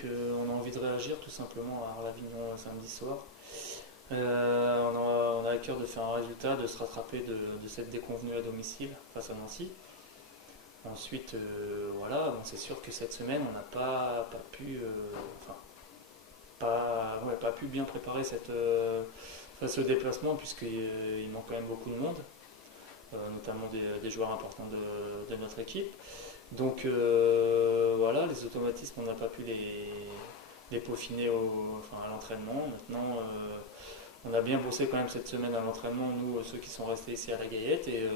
qu'on a envie de réagir tout simplement à Arles-Avignon samedi soir. On a à cœur de faire un résultat, de se rattraper de cette déconvenue à domicile face à Nancy. Ensuite, voilà, bon, c'est sûr que cette semaine, on n'a pas pu, pas pu bien préparer ce déplacement puisqu'il manque quand même beaucoup de monde, notamment des joueurs importants de notre équipe. Donc voilà, les automatismes, on n'a pas pu les peaufiner à l'entraînement. Maintenant, on a bien bossé quand même cette semaine à l'entraînement, nous, ceux qui sont restés ici à la Gaillette. Et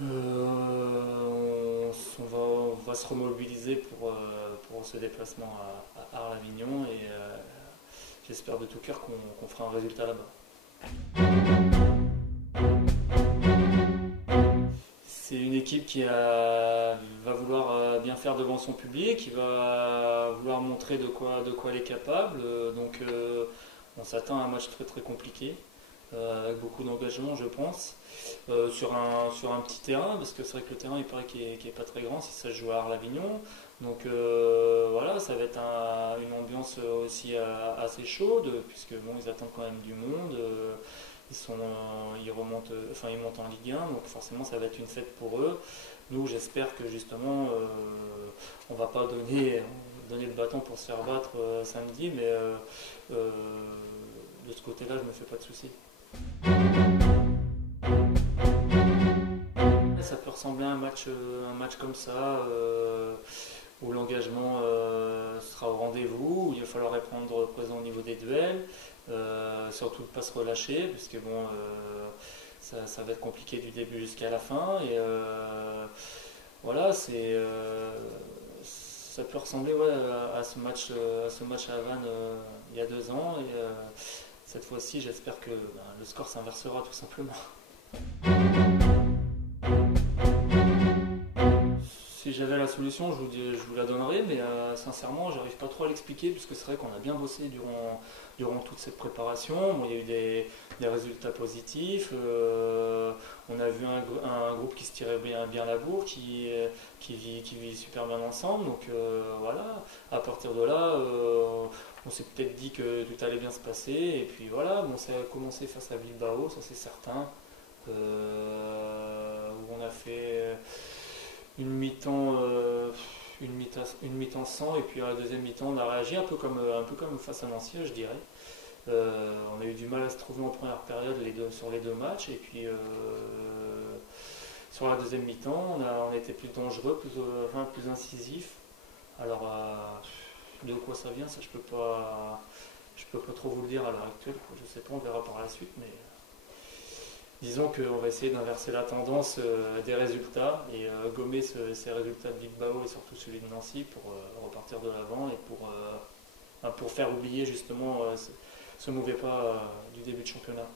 on va se remobiliser pour ce déplacement à Arles-Avignon. Et j'espère de tout cœur qu'on fera un résultat là-bas. C'est une équipe qui va vouloir bien faire devant son public, qui va vouloir montrer de quoi elle est capable. Donc on s'attend à un match très très compliqué, avec beaucoup d'engagement je pense, sur un petit terrain, parce que c'est vrai que le terrain il paraît qu'il est pas très grand si ça se joue à Arles-Avignon. Donc voilà, ça va être une ambiance aussi assez chaude, puisque bon, ils attendent quand même du monde. Ils montent en Ligue 1, donc forcément ça va être une fête pour eux. Nous, j'espère que justement, on va pas donner le bâton pour se faire battre samedi, mais de ce côté-là, je me fais pas de soucis. Ça peut ressembler à un match comme ça, où l'engagement sera au rendez-vous, où il va falloir répondre présent au niveau des duels, surtout ne pas se relâcher, parce que bon, ça va être compliqué du début jusqu'à la fin. Et voilà, ça peut ressembler à ce match à Vannes il y a 2 ans. Et cette fois-ci, j'espère que le score s'inversera tout simplement. Si j'avais la solution, je vous la donnerais, mais sincèrement, j'arrive pas trop à l'expliquer, puisque c'est vrai qu'on a bien bossé durant toute cette préparation. Bon, il y a eu des résultats positifs. On a vu un groupe qui se tirait bien la bourre, qui vit super bien ensemble. Donc voilà, à partir de là, on s'est peut-être dit que tout allait bien se passer. Et puis voilà, bon, ça a commencé face à Bilbao, ça c'est certain. Où on a fait une mi-temps sans, et puis à la deuxième mi-temps on a réagi un peu comme face à Nancy, je dirais. On a eu du mal à se trouver en première période sur les deux matchs, et puis sur la deuxième mi-temps on a été plus dangereux, plus incisif. Alors de quoi ça vient, ça je peux pas trop vous le dire à l'heure actuelle, je sais pas, on verra par la suite, mais disons qu'on va essayer d'inverser la tendance des résultats et gommer ces résultats de Bilbao et surtout celui de Nancy pour repartir de l'avant et pour faire oublier justement ce mauvais pas du début de championnat.